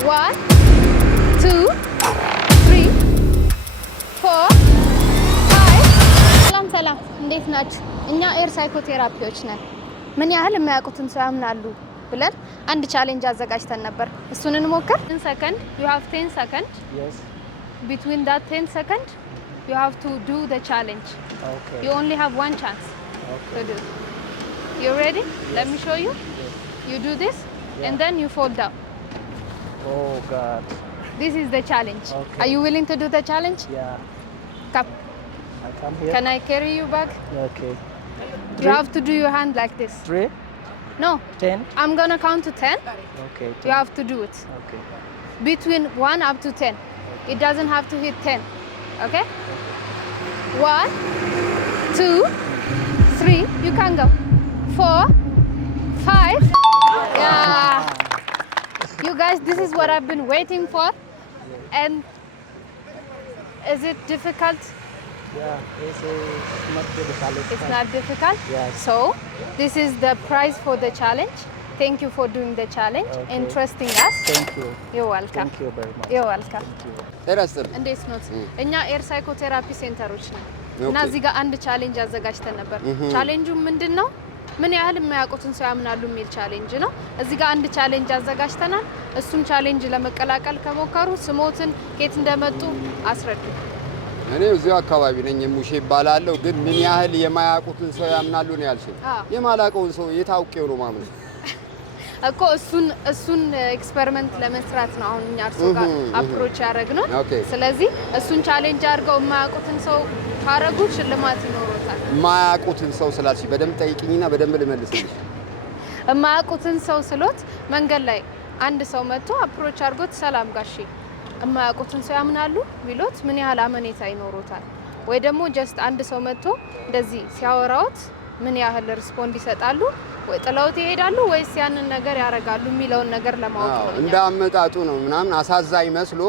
1 2 3 4 5 ሰላም እንዴት ናችሁ? እኛ ኤር ሳይኮቴራፒዎች ነን። ምን ያህል የሚያውቁትን ሰው ያምናሉ ብለን አንድ ቻሌንጅ አዘጋጅተን ነበር። እሱን እንሞክር። 10 ሰከንድ you have 10 seconds. Yes. Between that 10 seconds you have to do the challenge. Okay. You only have one chance to do. You ready? Let me show you. You do this and then you fall down. Oh God. This is the challenge. Okay. Are you willing to do the challenge? Yeah. Come. I come here. Can I carry you back? Okay. You have to do your hand like this. 3, No. 10. I'm gonna count to 10. Okay. 10. You have to do it. Okay. Between 1 up to 10. It doesn't have to hit 10. Okay? 1, 2, 3. You can go. 4, 5. Yeah. You guys, this is what I've been waiting for. And is it difficult? Yeah. It's not difficult. It's not difficult? Yes. So, this is the prize for the challenge. Thank you for doing the challenge and Okay. trusting us. Thank you. You're welcome. Thank you very much. You're welcome. ኤራስተር እንዴት ነው? እኛ ኤር ሳይኮቴራፒ ሴንተሮች ነን እና እዚህ ጋር አንድ ቻሌንጅ አዘጋጅተን ነበር። ቻሌንጁ ምንድነው? ምን ያህል የማያውቁትን ሰው ያምናሉ የሚል ቻሌንጅ ነው። እዚህ ጋር አንድ ቻሌንጅ አዘጋጅተናል። እሱም ቻሌንጅ ለመቀላቀል ከሞከሩ ስሞትን ከየት እንደመጡ አስረዱ። እኔ እዚሁ አካባቢ ነኝ። ሙሼ ይባላለሁ። ግን ምን ያህል የማያውቁትን ሰው ያምናሉ ነው ያልሽኝ? የማላውቀውን ሰው የታውቀው ነው ማምን እኮ እሱን ኤክስፐሪመንት ለመስራት ነው አሁን እኛ እርሶ ጋር አፕሮች ያደረግነው። ስለዚህ እሱን ቻሌንጅ አድርገው የማያውቁትን ሰው ካረጉ ሽልማት ይኖሮታል። የማያውቁትን ሰው ስላልሽ በደንብ ጠይቂኝና በደንብ ልመልስልሽ። የማያውቁትን ሰው ስሎት መንገድ ላይ አንድ ሰው መጥቶ አፕሮች አድርጎት ሰላም ጋሼ የማያውቁትን ሰው ያምናሉ ቢሎት ምን ያህል አመኔታ ይኖሮታል? ወይ ደግሞ ጀስት አንድ ሰው መጥቶ እንደዚህ ሲያወራዎት ምን ያህል ሪስፖንድ ይሰጣሉ? ወይ ጥለውት ይሄዳሉ ወይስ ያንን ነገር ያረጋሉ የሚለውን ነገር ለማወቅ ነው። እንዳመጣጡ ነው ምናምን አሳዛኝ መስሎ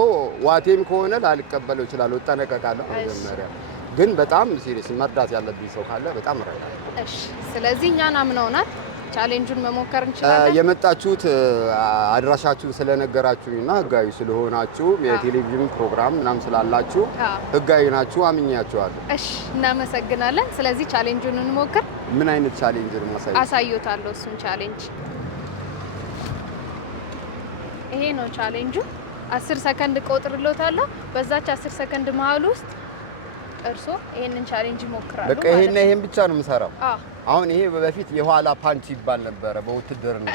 ዋቴም ከሆነ ላልቀበለው ይችላል። ወጣነቀቃለሁ መጀመሪያ ግን በጣም ሲሪየስ መርዳት ያለብኝ ሰው ካለ በጣም እረዳለሁ። እሺ፣ ስለዚህ እኛን አምነውናል። ቻሌንጁን መሞከር እንችላለን። የመጣችሁት አድራሻችሁን ስለነገራችሁኝና ህጋዊ ስለሆናችሁ የቴሌቪዥን ፕሮግራም ምናምን ስላላችሁ ህጋዊ ናችሁ፣ አምኛችኋለሁ። እሺ፣ እናመሰግናለን። ስለዚህ ቻሌንጁን እንሞክር። ምን አይነት ቻሌንጅ ነው ማሳየት? አሳይዎታለሁ እሱን ቻሌንጅ። ይሄ ነው ቻሌንጁ። 10 ሰከንድ ቆጥርሎታለሁ። በዛች 10 ሰከንድ መሀል ውስጥ እርሶ ይሄንን ቻሌንጅ ይሞክራሉ። በቃ ይሄን ብቻ ነው የምሰራው። አሁን ይሄ በፊት የኋላ ፓንች ይባል ነበረ በውትድርና።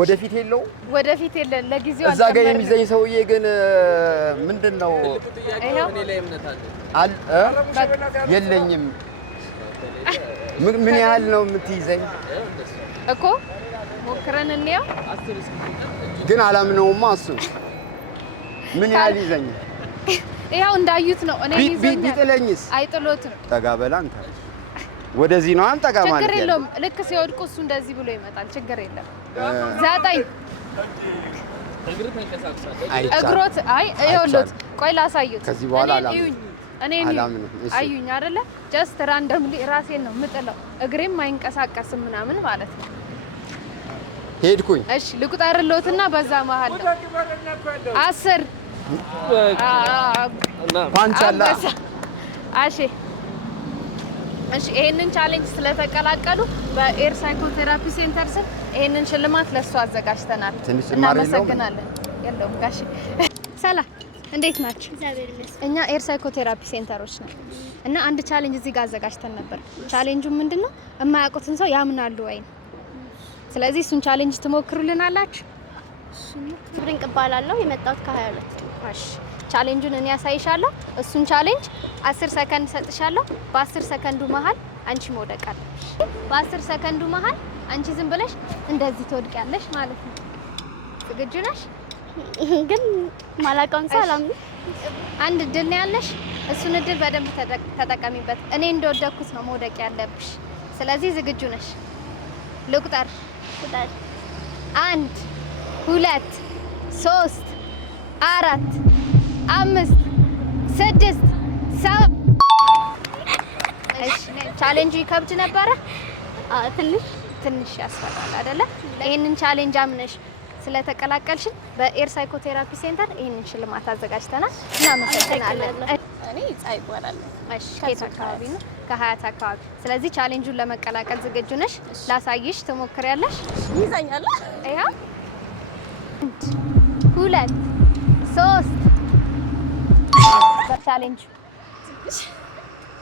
ወደፊት የለው ወደፊት የለም ለጊዜው። እዛ ጋር የሚዘኝ ሰውዬ ግን ምንድነው? እኔ ላይ እምነት አለ የለኝም። ምን ያህል ነው የምትይዘኝ? እኮ ሞክረን እንየው። ግን አላምነውማ እሱን። ምን ያህል ይዘኝ? ይሄው እንዳዩት ነው። እኔ ይዘኛል። ቢጥለኝስ? አይጥሎትም። ጠጋ በል አንተ። ወደዚህ ነው አንተ ጋር ማለት ችግር የለውም። ልክ ሲወድቁ እሱ እንደዚህ ብሎ ይመጣል። ችግር የለም። 9 እግር ተንቀሳቅሳለች። እግሮት አይ ይኸውልዎት፣ ቆይ ላሳዩት። ከዚህ በኋላ እኔ አዩኝ አይደለ? ጀስት ራንደምሊ ራሴን ነው የምጥለው። እግሬም አይንቀሳቀስም ምናምን ማለት ነው። ሄድኩኝ። እሺ ልቁጠርልዎትና በዛ መሀል ነው 10 ፓንቻላ። እሺ ይሄንን ቻሌንጅ ስለተቀላቀሉ በኤር ሳይኮቴራፒ ሴንተር ስም ይሄንን ሽልማት ለሱ አዘጋጅተናል። እናመሰግናለን። የለውም ጋሽ። ሰላም እንዴት ናችሁ? እግዚአብሔር ይመስገን። እኛ ኤር ሳይኮቴራፒ ሴንተሮች ነን እና አንድ ቻሌንጅ እዚህ ጋር አዘጋጅተን ነበር። ቻሌንጁ ምንድነው? የማያውቁትን ሰው ያምናሉ ወይ? ስለዚህ እሱን ቻሌንጅ ትሞክሩልናላችሁ? ብርንቅ እባላለሁ። የመጣሁት ከ22 ነው። እሺ ቻሌንጁን እኔ ያሳይሻለሁ። እሱን ቻሌንጅ 10 ሰከንድ ሰጥሻለሁ። በ10 ሰከንዱ መሀል አንቺ መውደቅ አለብሽ። በ10 ሰከንዱ መሀል አንቺ ዝም ብለሽ እንደዚህ ትወድቂያለሽ ማለት ነው። ዝግጁ ነሽ? ግን ማላውቀውን ሰው አላምንም። አንድ እድል ነው ያለሽ። እሱን እድል በደንብ ተጠቀሚበት። እኔ እንደወደኩት ነው መውደቅ ያለብሽ። ስለዚህ ዝግጁ ነሽ? ልቁጠር። 1 2 3 4 5 6 7 እሺ ቻሌንጁ ይከብድ ነበረ? ትንሽ ትንሽ ያስፈራል አይደለ? ይሄንን ቻሌንጅ አምነሽ ስለተቀላቀልሽን በኤር ሳይኮቴራፒ ሴንተር ይህንን ሽልማት አዘጋጅተናል። እናመሰግናለን። እኔ ፀሐይ እባላለሁ። እሺ ከየት አካባቢ ነው? ከሀያት አካባቢ። ስለዚህ ቻሌንጁን ለመቀላቀል ዝግጁ ነሽ? ላሳይሽ ትሞክሪያለሽ? ይዛኛል። ይኸው 1 2 3 ቻሌንጅ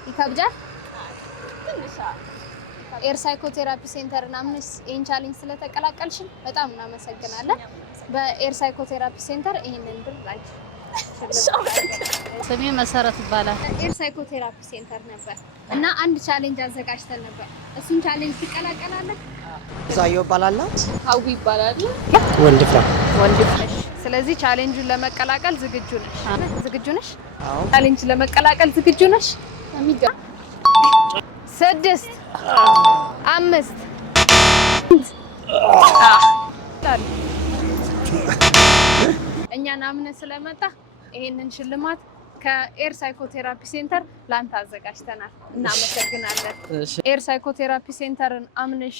ይከብዳል። ኤር ሳይኮቴራፒ ሴንተር ናምንስ ይህን ቻሌንጅ ስለተቀላቀልሽን በጣም እናመሰግናለን። በኤር ሳይኮቴራፒ ሴንተር ይህንን ብር ላንቺ። ስሜ መሰረት ይባላል። ኤር ሳይኮቴራፒ ሴንተር ነበር እና አንድ ቻሌንጅ አዘጋጅተን ነበር። እሱን ቻሌንጅ ትቀላቀላለህ? ዛየው እባላለሁ። ሀዊ ይባላል። ወንድፍራ እሺ፣ ስለዚህ ቻሌንጁን ለመቀላቀል ዝግጁ ነሽ? ዝግጁ ነሽ? አዎ። ቻሌንጅ ለመቀላቀል ዝግጁ ነሽ? 6 5 እኛን አምነህ ስለመጣ ይሄንን ሽልማት ከኤር ሳይኮቴራፒ ሴንተር ላንተ አዘጋጅተናል። እናመሰግናለን። ኤር ሳይኮቴራፒ ሴንተርን አምነሽ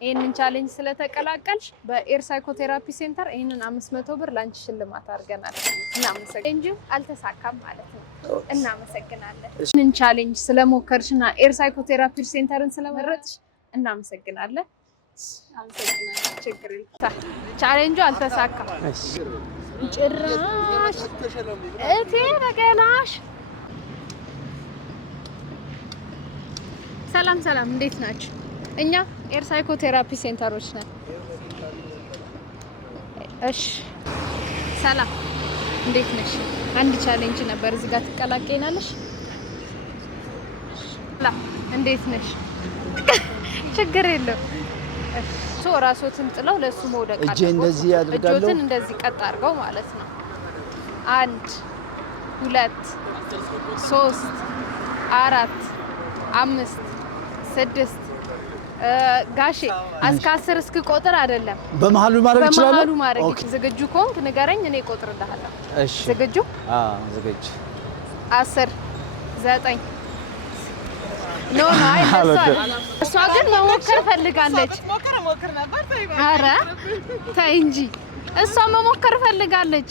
ይሄንን ቻሌንጅ ስለተቀላቀልሽ በኤር ሳይኮቴራፒ ሴንተር ይሄንን 500 ብር ላንቺ ሽልማት አድርገናል። እናመሰግናለን። እንጂ አልተሳካም ማለት ነው። እናመሰግናለን። ይሄንን ቻሌንጅ ስለሞከርሽና ኤር ሳይኮቴራፒ ሴንተርን ስለመረጥሽ እናመሰግናለን። ችግር የለም። ቻሌንጁ አልተሳካም። ጭራሽ እቴ በገናሽ። ሰላም ሰላም፣ እንዴት ናችሁ? እኛ ኤር ሳይኮቴራፒ ሴንተሮች ነን። እሺ ሰላም፣ እንዴት ነሽ? አንድ ቻሌንጅ ነበር እዚህ ጋር ትቀላቀይናለሽ? ሰላም፣ እንዴት ነሽ? ችግር የለውም። እሱ ራስዎትን ጥለው ለሱ መውደቅ አለበት። እጄ እንደዚህ ያድርጋለሁ። እጆትን እንደዚህ ቀጥ አድርገው ማለት ነው። 1 2 3 4 5 6 ጋሼ እስከ 10 እስክቆጥር አይደለም፣ በመሃሉ ማድረግ ይችላል። በመሃሉ ማድረግ ዝግጁ ከሆንክ ንገረኝ፣ እኔ እቆጥርልሃለሁ። እሺ ዝግጁ? አዎ ዝግጁ። 10 9 ኖ አይ እሷ ግን መሞከር ፈልጋለች። ሞክር ነበር። ኧረ ተይ እንጂ እሷ መሞከር ፈልጋለች።